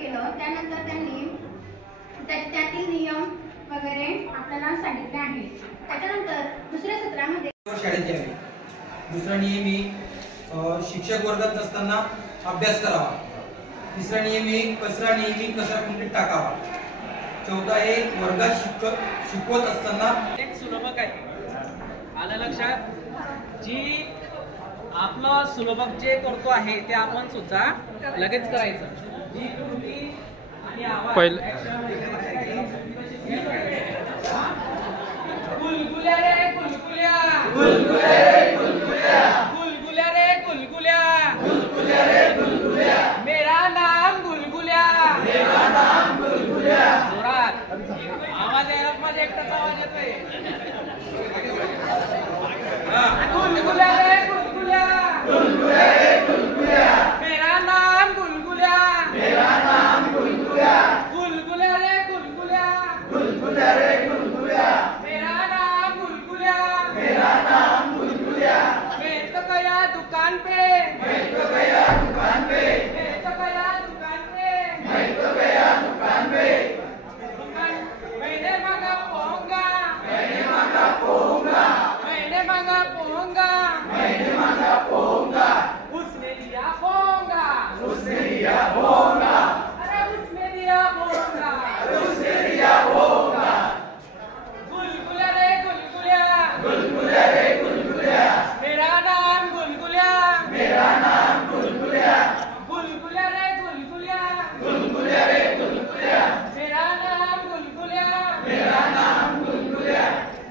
केलं. त्यानंतर त्यांनी त्यातील नियम वगैरे आपल्याला सांगितले आहे. त्याच्यानंतर दुसऱ्या सत्रामध्ये शाळेत यावे. दुसरा नियम शिक्षक वर्गात नसताना अभ्यास करावा. तिसरा नियम कचरा नेहमी कचरा कुंडीत टाकावा. चौथा वर्गात शिकवत असताना एक सुलभक आहे. आलं लक्षात? जी आपलं सुलभक जे करतो आहे ते आपण सुद्धा लगेच करायचं. जी कृती आणि आवाज गुलगुल्या रे गुलगुल्या, गुलगुल्या रे गुलगुल्या, गुलगुल्या रे गुलगुल्या, गुलगुल्या रे गुलगुल्या, मेरा नाम गुलगुल्या, मेरा नाम गुलगुल्या. जोरात आवाज यायला माझ्या एकटाच आवाज येतोय. गुलगुल्या रे गुलगुल्या, गुलगुल्या रे गुलगुल्या, मेरा नाम गुलगुल्या, मेरा नाम गुलगुल्या, गुलगुल्या रे गुलगुल्या, गुलगुल्या रे गुलगुल्या, मेरा नाम गुलगुल्या, मेरा नाम गुलगुल्या. मैं तो गया दुकान पे, मैं तो गया दुकान पे, मैं तो गया दुकान पे, मैं तो गया दुकान पे. मैंने मांगा पोंगा, मैंने मांगा पोंगा, मैंने मांगा पोंगा, मैंने मांगा पोंगा. उसने दिया पोंगा, उसने दिया पोंगा, अरे उसने दिया पोंगा, अरे उसने दिया पोंगा. गुलगुल्या रे गुलगुल्या, गुलगुल्या रे गुलगुल्या, मेरा नाम गुलगुल्या, मेरा नाम गुलगुल्या, गुलगुल्या रे गुलगुल्या, गुलगुल्या रे गुलगुल्या, मेरा नाम गुलगुल्या, मेरा नाम गुलगुल्या.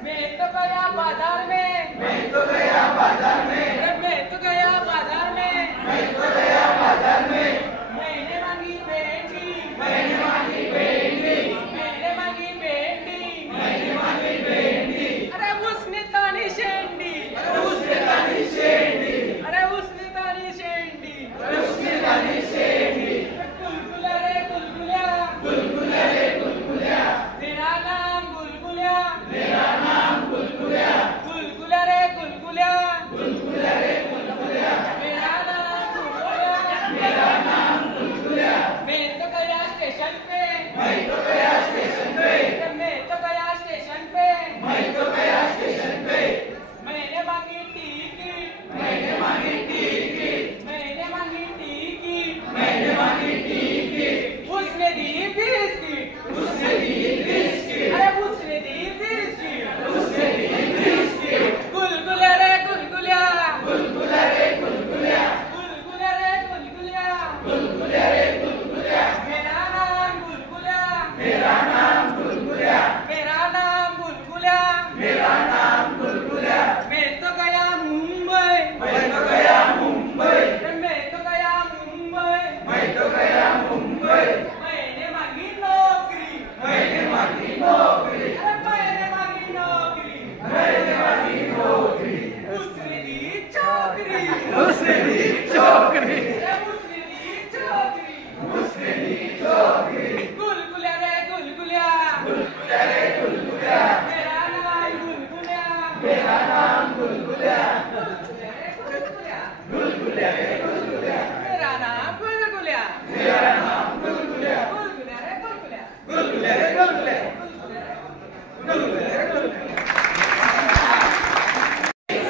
मैं तो गया बाजार में, मैं तो गया बाजार में, मैं तो गया बाजार में, मैं तो गया बाजार में. मैंने मांगी भेंडी, मैंने मांगी भेंडी, मैंने मांगी भेंडी, मैंने मांगी भेंडी. अरे उसने तानी शेंडी, अरे उसने तानी शेंडी, अरे उसने तानी शेंडी, अरे उसने तानी शेंडी. गुलगुल्या रे गुलगुल्या, गुलगुल्या रे गुलगुल्या, मेरा नाम गुलगुल्या, मेरा नाम गुलगुल्या, गुलगुल्या रे गुलगुल्या, गुलगुल्या रे गुलगुल्या, मेरा नाम गुलगुल्या, मेरा नाम गुलगुल्या. मैं तो गया स्टेशन पे, मैं तो गया स्टेशन पे, मैं तो गया स्टेशन पे, मैं तो गया स्टेशन पे. मैंने मांगी टिकट, मैंने मांगी टिकट, मैंने मांगी टिकट, मैंने मांगी टिकट. उसने दी बिस्किट, उसने दी बिस्किट, अरे उसने दी बिस्किट, उसने दी बिस्किट. गुलगुल्या रे गुलगुल्या, गुलगुल्या रे गुलगुल्या, गुलगुल्या रे गुलगुल्या, गुलगुल्या रे गुलगुल्या, मेरा नाम गुलगुल्या, मेरा नाम गुलगुल्या, मेरा नाम गुलगुल्या, मेरा नाम गुलगुल्या. मैं तो गया मुंबई, मैं तो गया मुंबई, मैं तो गया मुंबई, मैं तो गया मुंबई. मैंने मांगी नौकरी, मैंने मांगी नौकरी, अरे मैंने मांगी नौकरी, मैंने मांगी नौकरी. उसने दी चौकरी, उसने दी चौकरी, उसने दी चौकरी, उसने दी चौकरी. गुलगुल्या रे गुलगुल्या, गुलगुल्या रे गुलगुल्या, मेरा नाम गुलगुल्या, मेरा नाम गुलगुल्या, गुलगुल्या रे गुलगुल्या, गुलगुल्या रे गुलगुल्या, मेरा नाम गुलगुल्या, मेरा नाम गुलगुल्या, गुलगुल्या रे गुलगुल्या, गुलगुल्या रे गुलगुल्या, गुलगुल्या रे गुलगुल्या.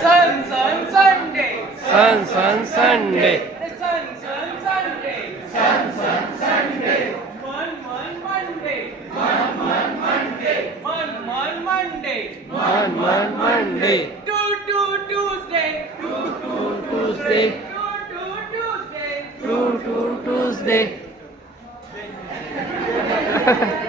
सन सन संडे, सन सन संडे, सन सन संडे, सन सन संडे. मन Mon Monday, Mon Mon Monday, Mon Mon Monday, Mon Mon Monday, Tue Tue Tuesday, Tue Tue Tuesday, Tue Tue Tuesday, Tue Tue Tuesday,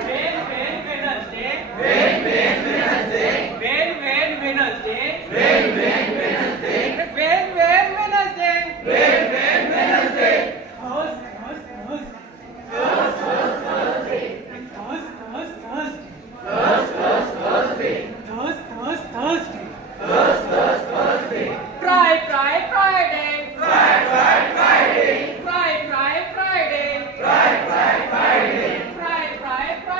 Wen Wen Wednesday, Wen Wen Wednesday, Wen Wen Wednesday, Wen Wen Wednesday, Wen Wen Wednesday, Wen Wen Wednesday. Thursday, Thursday, Thursday, Thursday. Friday, Friday, Friday, Friday, Friday, Friday, Friday, Friday, Friday, Friday, Friday, Friday,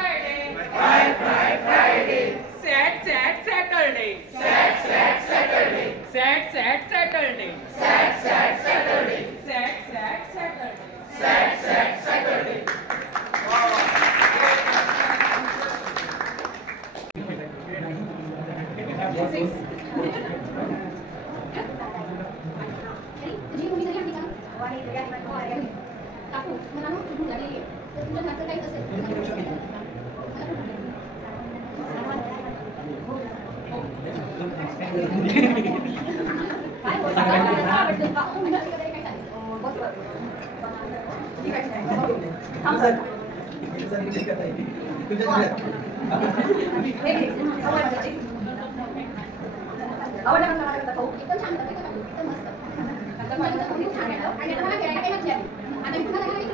एकदम छान होतं, एकदम मस्त. खूप छान आहे आणि आता मला खेळायला काही मजा आली. आता मी पुन्हा जाणार आहे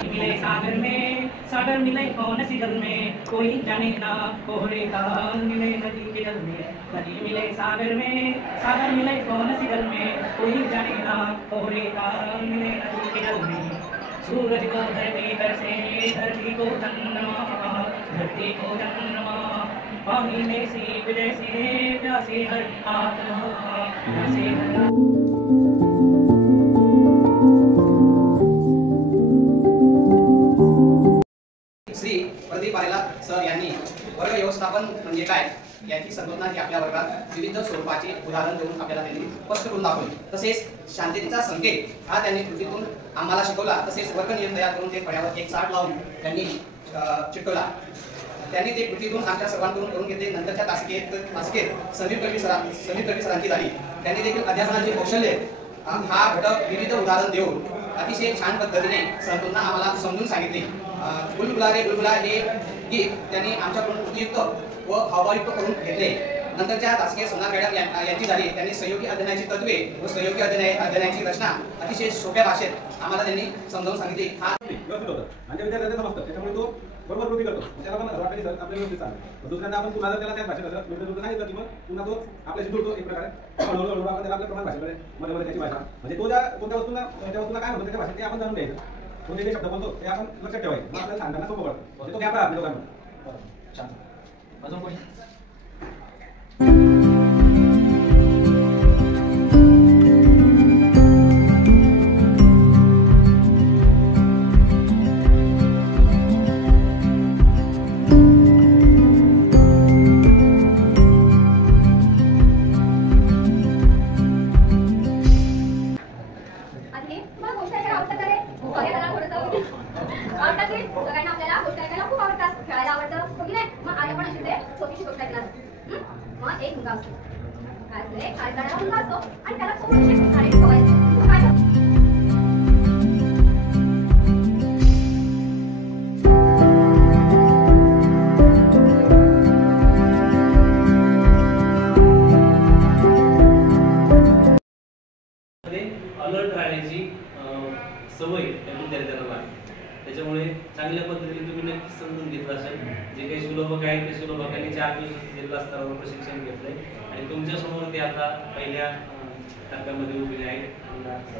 तिथे सागर मिले कौन सी जल में कोई जाने ना कोहरे का मिले नदी के जल में नदी मिले सागर मिले कौन सी जल में कोई जाने ना कोहरे का मिले नदी के जल में सूरज को धरती पर से धरती को चंद्रमा पानी में सीप जैसे प्यासे हर आत्मा प्यासे हर श्री प्रदीप पारेला सर यांनी वर्ग व्यवस्थापन म्हणजे काय याची संकल्पना ही आपल्या वर्गात विविध स्वरूपाचे उदाहरण देऊन आपल्याला त्यांनी स्पष्ट करून दाखवली. तसेच शांततेचा संकेत हा त्यांनी कृतीतून आम्हाला शिकवला. तसेच वर्ग नियम तयार करून ते फळ्यावर एक चार्ट लावून त्यांनी चिटकवला. त्यांनी ते कृतीतून आमच्या सर्वांकडून करून घेतले. नंतरच्या तासिकेत समीर कवी सरांची झाली. त्यांनी देखील अध्यापनाचे कौशल्य हा घटक विविध उदाहरण देऊन अतिशय छान पद्धतीने संकल्पना आम्हाला समजून सांगितली. बुलबुला रे बुलबुला हे गीत त्यांनी आमच्याकडून कृतीयुक्त व हावभावयुक्त करून घेतले. नंतरच्या तासिकेत सोनार मॅडम यांची झाली. त्यांनी सहयोगी अध्ययनाची तत्वे व सहयोगी अध्ययनाची रचना अतिशय सोप्या भाषेत आम्हाला त्यांनी समजावून सांगितली. हा व्यवस्थित होतं आणि विद्यार्थ्याला समजतं, त्याच्यामुळे तो बरोबर कृती करतो. त्याला पण वाटतं सर आपल्या व्यवस्थित चालतं. दुसऱ्यांदा आपण पुन्हा जर त्याला त्याच भाषेत मिळतं सांगितलं की मग पुन्हा तो आपल्याशी जुळतो. एक प्रकारे हळूहळू आपण त्याला आपल्या प्रमाण भाषेकडे मध्ये त्याची भाषा म्हणजे तो ज्या कोणत्या वस्तूला काय म्हणतो त्याच्या भाषेत ते आपण जाणून द्यायचं. तो जे शब्द बोलतो ते आपण लक्षात ठेवायचं. मग आपल्याला सांगताना सोपं पडतं. म्हणजे तो गॅप आहे आपल्या दोघांना. छान. अजून कोणी सगळ्यांना आपल्याला गोष्ट ऐकायला खूप आवडतात, खेळायला आवडतं, हो की नाही? मग आज आपण अशी छोटीशी गोष्ट ऐकणार. मग एक मुलगा असतो, काय करणारा मुलगा असतो आणि त्याला थोडीशी खाण्याची सवय असते. काय अलर्ट राहण्याची सवय त्या विद्यार्थ्यांना लागते. त्याच्यामुळे चांगल्या पद्धतीने तुम्ही नक्कीच समजून घेतलं असेल. जे काही सुलभक आहे ते सुलभकांनी 4 दिवस जिल्हा स्तरावर प्रशिक्षण घेतलंय आणि तुमच्या समोर ते आता पहिल्या टप्प्यामध्ये उभे आहेत.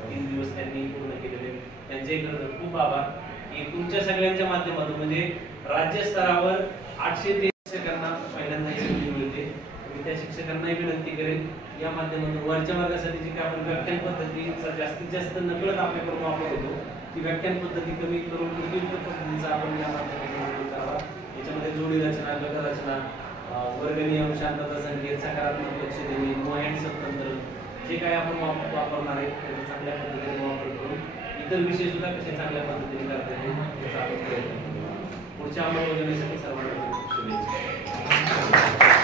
3 दिवस त्यांनी पूर्ण केलेले. त्यांचे खूप आभार की तुमच्या सगळ्यांच्या माध्यमातून म्हणजे राज्यस्तरावर 803 शिक्षकांना पहिल्यांदा संधी मिळते. मी त्या शिक्षकांनाही विनंती करेन या माध्यमातून वरच्या वर्गासाठी जी काय आपण व्याख्यान पद्धतीचा जास्तीत जास्त नकळत आपल्याकडून वापर होतो ती व्याख्यान पद्धती कमी करून कृतीयुक्त पद्धतीचा आपण या माध्यमातून करावा. याच्यामध्ये जोडी रचना, गट रचना, वर्ग नियम, शांतता संकेत, सकारात्मक लक्ष देणे, नो हँड स्वतंत्र जे काय आपण वापरणार आहे त्याचा चांगल्या पद्धतीने वापर करून इतर विषय सुद्धा कसे चांगल्या पद्धतीने करता येईल याचा आपण प्रयत्न करू. पुढच्या अंमलबजावणीसाठी सर्वांना शुभेच्छा.